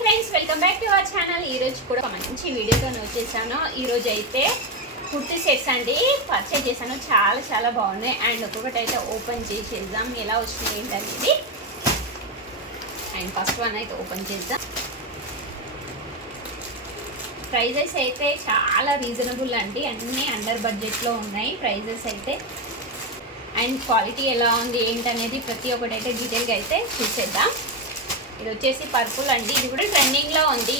Friends, welcome back to our channel. ఈరోజు కూడా ఒక మంచి వీడియోతో వచ్చేసాను. ఈరోజు అయితే కుర్తీ సెట్స్ అండి పర్చేజ్ చేశాను. చాలా చాలా బాగున్నాయి. అండ్ ఒక్కొక్కటి అయితే ఓపెన్ చేసేద్దాం ఎలా వచ్చినాయి ఏంటనేది. అండ్ ఫస్ట్ వన్ అయితే ఓపెన్ చేద్దాం. ప్రైజెస్ అయితే చాలా రీజనబుల్ అండి, అన్నీ అండర్ బడ్జెట్లో ఉన్నాయి ప్రైజెస్ అయితే. అండ్ క్వాలిటీ ఎలా ఉంది ఏంటనేది ప్రతి ఒక్కటి అయితే డీటెయిల్గా అయితే చూసేద్దాం. ఇది వచ్చేసి పర్పుల్ అండి, ఇది కూడా ట్రెండింగ్లో ఉంది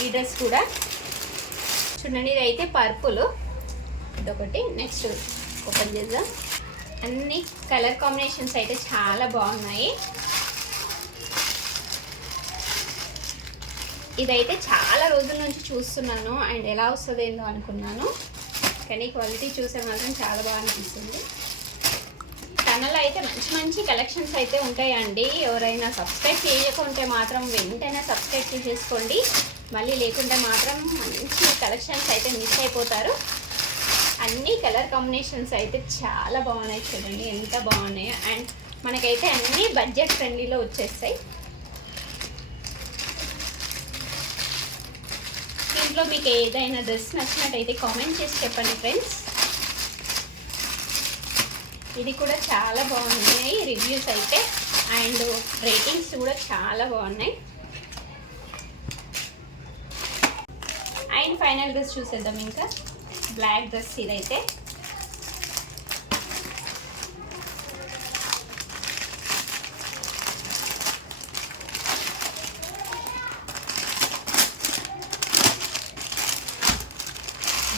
ఈ డ్రెస్ కూడా. చూడండి, ఇది అయితే పర్పుల్, ఇదొకటి. నెక్స్ట్ ఓపెన్ చేద్దాం. అన్ని కలర్ కాంబినేషన్స్ అయితే చాలా బాగున్నాయి. ఇదైతే చాలా రోజుల నుంచి చూస్తున్నాను అండ్ ఎలా వస్తుంది ఏందో అనుకున్నాను, కానీ క్వాలిటీ చూసే మాత్రం చాలా బాగా అనిపిస్తుంది. ఛానల్లో అయితే మంచి మంచి కలెక్షన్స్ అయితే ఉంటాయండి. ఎవరైనా సబ్స్క్రైబ్ చేయకుంటే మాత్రం వెంటనే సబ్స్క్రైబ్ చేసేసుకోండి, మళ్ళీ లేకుంటే మాత్రం మంచి కలెక్షన్స్ అయితే మిస్ అయిపోతారు. అన్ని కలర్ కాంబినేషన్స్ అయితే చాలా బాగున్నాయి. చూడండి ఎంత బాగున్నాయో. అండ్ మనకైతే అన్నీ బడ్జెట్ ఫ్రెండ్లీలో వచ్చేస్తాయి. దీంట్లో మీకు ఏదైనా డ్రెస్ నచ్చినట్టయితే కామెంట్ చేసి చెప్పండి ఫ్రెండ్స్. ఇది కూడా చాలా బాగున్నాయి రివ్యూస్ అయితే, అండ్ రేటింగ్స్ కూడా చాలా బాగున్నాయి. అండ్ ఫైనల్ డ్రెస్ చూసేద్దాం. ఇంకా బ్లాక్ డ్రెస్ ఇదైతే.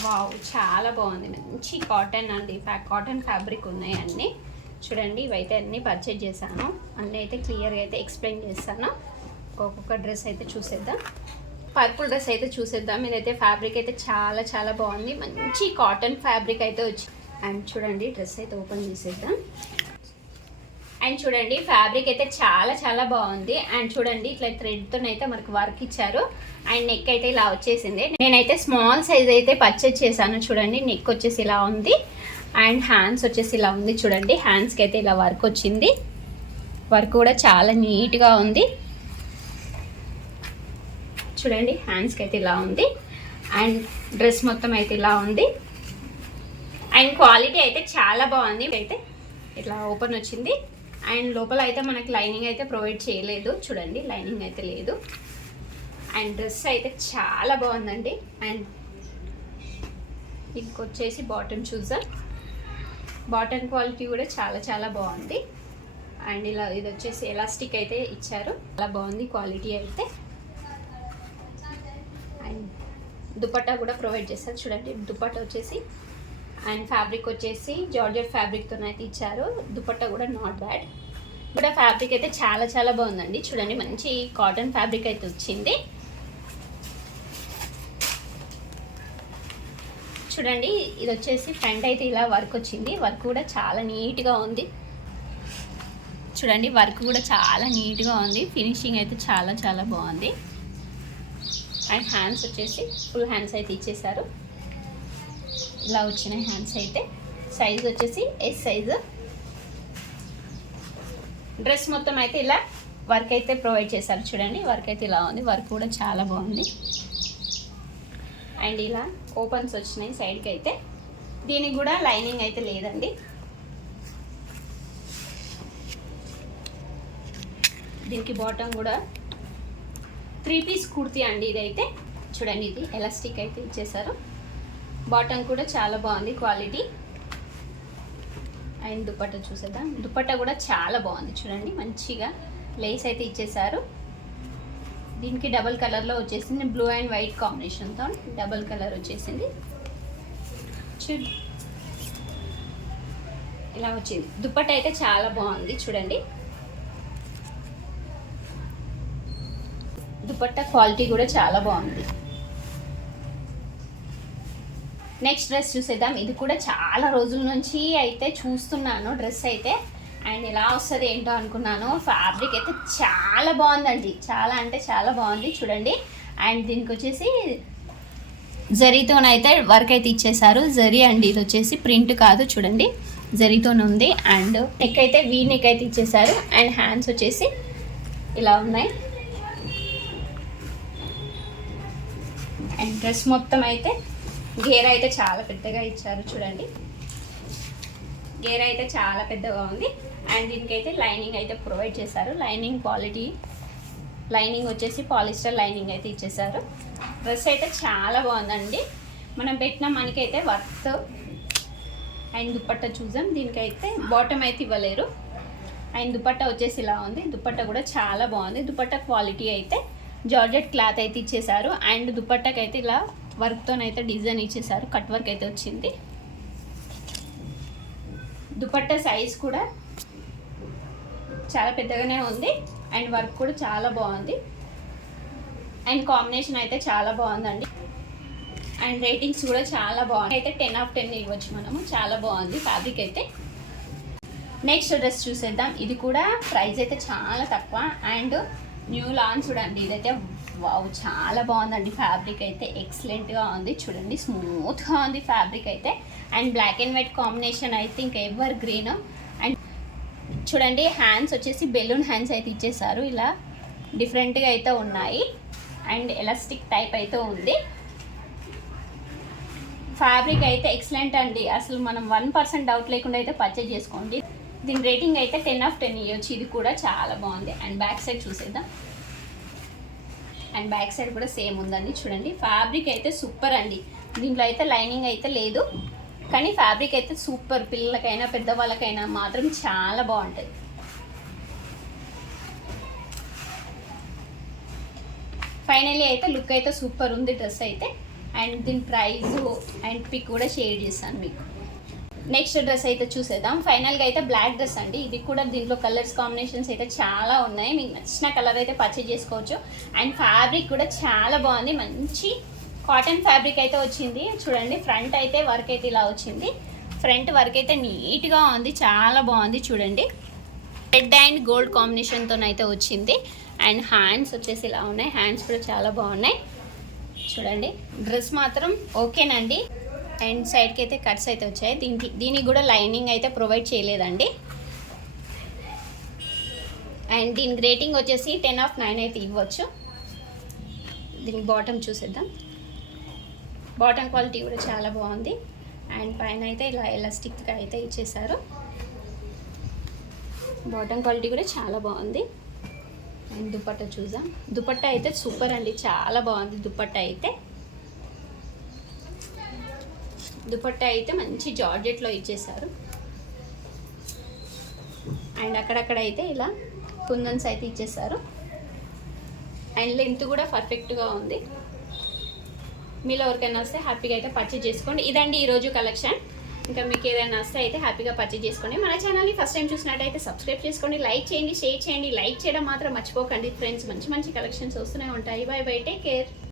వావ్, చాలా బాగుంది. మంచి కాటన్ అండి, కాటన్ ఫ్యాబ్రిక్ ఉన్నాయి అన్నీ. చూడండి, ఇవైతే అన్నీ పర్చేజ్ చేశాను. అన్నీ అయితే క్లియర్గా అయితే ఎక్స్ప్లెయిన్ చేస్తాను. ఒక్కొక్క డ్రెస్ అయితే చూసేద్దాం. పర్పుల్ డ్రెస్ అయితే చూసేద్దాం. ఇదైతే ఫ్యాబ్రిక్ అయితే చాలా చాలా బాగుంది, మంచి కాటన్ ఫ్యాబ్రిక్ అయితే వచ్చి. అండ్ చూడండి, డ్రెస్ అయితే ఓపెన్ చేసేద్దాం. అండ్ చూడండి, ఫ్యాబ్రిక్ అయితే చాలా చాలా బాగుంది. అండ్ చూడండి, ఇట్లా థ్రెడ్తో అయితే మనకు వర్క్ ఇచ్చారు. అండ్ నెక్ అయితే ఇలా వచ్చేసింది. నేనైతే స్మాల్ సైజ్ అయితే పర్చేజ్ చేశాను. చూడండి, నెక్ వచ్చేసి ఇలా ఉంది. అండ్ హ్యాండ్స్ వచ్చేసి ఇలా ఉంది. చూడండి, హ్యాండ్స్కి అయితే ఇలా వర్క్ వచ్చింది. వర్క్ కూడా చాలా నీట్గా ఉంది. చూడండి, హ్యాండ్స్కి అయితే ఇలా ఉంది. అండ్ డ్రెస్ మొత్తం అయితే ఇలా ఉంది. అండ్ క్వాలిటీ అయితే చాలా బాగుంది. అయితే ఇట్లా ఓపెన్ వచ్చింది. అండ్ లోపల అయితే మనకి లైనింగ్ అయితే ప్రొవైడ్ చేయలేదు. చూడండి, లైనింగ్ అయితే లేదు. అండ్ డ్రెస్ అయితే చాలా బాగుందండి. అండ్ ఇంకొచ్చేసి బాటమ్ చూద్దాం. బాటమ్ క్వాలిటీ కూడా చాలా చాలా బాగుంది. అండ్ ఇలా ఇది వచ్చేసి ఎలాస్టిక్ అయితే ఇచ్చారు, చాలా బాగుంది క్వాలిటీ అయితే. అండ్ దుపట్టా కూడా ప్రొవైడ్ చేస్తారు. చూడండి, దుపట్టా వచ్చేసి అండ్ ఫ్యాబ్రిక్ వచ్చేసి జార్జెట్ ఫ్యాబ్రిక్తో అయితే ఇచ్చారు. దుపట్టా కూడా నాట్ బ్యాడ్. కూడా ఫ్యాబ్రిక్ అయితే చాలా చాలా బాగుందండి. చూడండి, మంచి కాటన్ ఫ్యాబ్రిక్ అయితే వచ్చింది. చూడండి, ఇది వచ్చేసి ఫ్రంట్ అయితే ఇలా వర్క్ వచ్చింది. వర్క్ కూడా చాలా నీట్గా ఉంది. చూడండి, వర్క్ కూడా చాలా నీట్గా ఉంది. ఫినిషింగ్ అయితే చాలా చాలా బాగుంది. అండ్ హ్యాండ్స్ వచ్చేసి ఫుల్ హ్యాండ్స్ అయితే ఇచ్చేసారు. ఇలా వచ్చినాయి హ్యాండ్స్ అయితే. సైజ్ వచ్చేసి ఎస్ సైజు. డ్రెస్ మొత్తం అయితే ఇలా వర్క్ అయితే ప్రొవైడ్ చేశారు. చూడండి, వర్క్ అయితే ఇలా ఉంది. వర్క్ కూడా చాలా బాగుంది. అండ్ ఇలా ఓపెన్స్ వచ్చినాయి సైడ్కి అయితే. దీనికి కూడా లైనింగ్ అయితే లేదండి. దీనికి బాటమ్ కూడా 3 పీస్ కుర్తీ అండి ఇదైతే. చూడండి, ఇది ఎలాస్టిక్ అయితే ఇచ్చేసారు. బాటమ్ కూడా చాలా బాగుంది క్వాలిటీ. అండ్ దుపట్టా చూసేద్దాం. దుపట్టా కూడా చాలా బాగుంది. చూడండి, మంచిగా లేస్ అయితే ఇచ్చేసారు. దీనికి డబల్ కలర్లో వచ్చేసింది. బ్లూ అండ్ వైట్ కాంబినేషన్తో డబల్ కలర్ వచ్చేసింది. ఇలా వచ్చింది. దుపట్టా అయితే చాలా బాగుంది. చూడండి, దుపట్టా క్వాలిటీ కూడా చాలా బాగుంది. నెక్స్ట్ డ్రెస్ చూసేద్దాం. ఇది కూడా చాలా రోజుల నుంచి అయితే చూస్తున్నాను డ్రెస్ అయితే. అండ్ ఎలా వస్తుంది ఏంటో అనుకున్నాను. ఫ్యాబ్రిక్ అయితే చాలా బాగుందండి, చాలా అంటే చాలా బాగుంది. చూడండి, అండ్ దీనికి వచ్చేసి జరీతోనైతే వర్క్ అయితే ఇచ్చేసారు. జరీ అండి, ఇది వచ్చేసి ప్రింట్ కాదు. చూడండి, జరీతోనే ఉంది. అండ్ నెక్ అయితే వీ నెక్ అయితే ఇచ్చేసారు. అండ్ హ్యాండ్స్ వచ్చేసి ఇలా ఉన్నాయి. అండ్ డ్రెస్ మొత్తం అయితే గేర్ అయితే చాలా పెద్దగా ఇచ్చారు చూడండి. గేర్ అయితే చాలా పెద్దగా ఉంది. అండ్ దీనికైతే లైనింగ్ అయితే ప్రొవైడ్ చేశారు. లైనింగ్ క్వాలిటీ, లైనింగ్ వచ్చేసి పాలిస్టర్ లైనింగ్ అయితే ఇచ్చేసారు. డ్రెస్ అయితే చాలా బాగుందండి. మనం పెట్టిన మనకైతే వర్త్. అండ్ దుపట్టా చూసాం, దీనికైతే బాటమ్ అయితే ఇవ్వలేరు. అండ్ దుపట్టా వచ్చేసి ఇలా ఉంది. దుపట్టా కూడా చాలా బాగుంది. దుపట్టా క్వాలిటీ అయితే జార్జెట్ క్లాత్ అయితే ఇచ్చేసారు. అండ్ దుపట్టాకి అయితే ఇలా వర్క్తోనైతే డిజైన్ ఇచ్చేసారు. కట్ వర్క్ అయితే వచ్చింది. దుపట్టా సైజ్ కూడా చాలా పెద్దగానే ఉంది. అండ్ వర్క్ కూడా చాలా బాగుంది. అండ్ కాంబినేషన్ అయితే చాలా బాగుందండి. అండ్ రేటింగ్స్ కూడా చాలా బాగుంది. అయితే 10/10 ఇవ్వచ్చు మనము. చాలా బాగుంది ఫ్యాబ్రిక్ అయితే. నెక్స్ట్ డ్రెస్ చూసేద్దాం. ఇది కూడా ప్రైస్ అయితే చాలా తక్కువ. అండ్ న్యూ లాంచ్ చూడండి. ఇదైతే వావ్ చాలా బాగుందండి. ఫ్యాబ్రిక్ అయితే ఎక్సలెంట్గా ఉంది చూడండి. స్మూత్గా ఉంది ఫ్యాబ్రిక్ అయితే. And black and white combination అయితే ఇంకా ఎవర్ గ్రీన్. అండ్ చూడండి హ్యాండ్స్ వచ్చేసి బెలూన్ హ్యాండ్స్ అయితే ఇచ్చేసారు. ఇలా డిఫరెంట్గా అయితే ఉన్నాయి. అండ్ ఎలాస్టిక్ టైప్ అయితే ఉంది. ఫ్యాబ్రిక్ అయితే ఎక్సలెంట్ అండి. అసలు మనం 1% డౌట్ లేకుండా అయితే పర్చేజ్ చేసుకోండి. దీని రేటింగ్ అయితే 10/10 ఇవ్వచ్చు. ఇది కూడా చాలా బాగుంది. అండ్ బ్యాక్ సైడ్ చూసేద్దాం. అండ్ బ్యాక్ సైడ్ కూడా సేమ్ ఉందండి చూడండి. ఫ్యాబ్రిక్ అయితే సూపర్ అండి. దీంట్లో అయితే లైనింగ్ అయితే లేదు, కానీ ఫ్యాబ్రిక్ అయితే సూపర్. పిల్లలకైనా పెద్దవాళ్ళకైనా మాత్రం చాలా బాగుంటుంది. ఫైనల్లీ అయితే లుక్ అయితే సూపర్ ఉంది డ్రెస్ అయితే. అండ్ దీని ప్రైజు అండ్ పిక్ కూడా షేర్ చేస్తాను మీకు. నెక్స్ట్ డ్రెస్ అయితే చూసేద్దాం. ఫైనల్గా అయితే బ్లాక్ డ్రెస్ అండి. ఇది కూడా దీంట్లో కలర్స్ కాంబినేషన్స్ అయితే చాలా ఉన్నాయి. మీకు నచ్చిన కలర్ అయితే పర్చేజ్ చేసుకోవచ్చు. అండ్ ఫ్యాబ్రిక్ కూడా చాలా బాగుంది. మంచి కాటన్ ఫ్యాబ్రిక్ అయితే వచ్చింది చూడండి. ఫ్రంట్ అయితే వర్క్ అయితే ఇలా వచ్చింది. ఫ్రంట్ వర్క్ అయితే నీట్గా ఉంది, చాలా బాగుంది చూడండి. రెడ్ అండ్ గోల్డ్ కాంబినేషన్తో అయితే వచ్చింది. అండ్ హ్యాండ్స్ వచ్చేసి ఇలా ఉన్నాయి. హ్యాండ్స్ కూడా చాలా బాగున్నాయి చూడండి. డ్రెస్ మాత్రం ఓకేనండి. అండ్ సైడ్కి అయితే కట్స్ అయితే వచ్చాయి. దీనికి కూడా లైనింగ్ అయితే ప్రొవైడ్ చేయలేదండి. అండ్ దీనికి రేటింగ్ వచ్చేసి 10/9 అయితే ఇవ్వచ్చు. దీనికి బాటమ్ చూసేద్దాం. బాటమ్ క్వాలిటీ కూడా చాలా బాగుంది. అండ్ పైన అయితే ఇలా ఎలాస్టిక్గా అయితే ఇచ్చేసారు. బాటమ్ క్వాలిటీ కూడా చాలా బాగుంది. అండ్ దుపట్టా చూద్దాం. దుపట్టా అయితే సూపర్ అండి, చాలా బాగుంది దుపట్టా అయితే. దుపట్టా అయితే మంచి జార్జెట్లో ఇచ్చేసారు. అండ్ అక్కడక్కడ అయితే ఇలా కుందన్స్ అయితే ఇచ్చేసారు. అండ్ లెంత్ కూడా పర్ఫెక్ట్గా ఉంది. మీలో ఎవరికైనా వస్తే హ్యాపీగా అయితే పర్చేజ్ చేసుకోండి. ఇదండి ఈరోజు కలెక్షన్. ఇంకా మీకు ఏదైనా వస్తే అయితే హ్యాపీగా పర్చేజ్ చేసుకోండి. మన ఛానల్ని ఫస్ట్ టైం చూసినట్టయితే సబ్స్క్రైబ్ చేసుకోండి, లైక్ చేయండి, షేర్ చేయండి. లైక్ చేయడం మాత్రం మర్చిపోకండి ఫ్రెండ్స్. మంచి మంచి కలెక్షన్స్ వస్తూనే ఉంటాయి. By by, take care.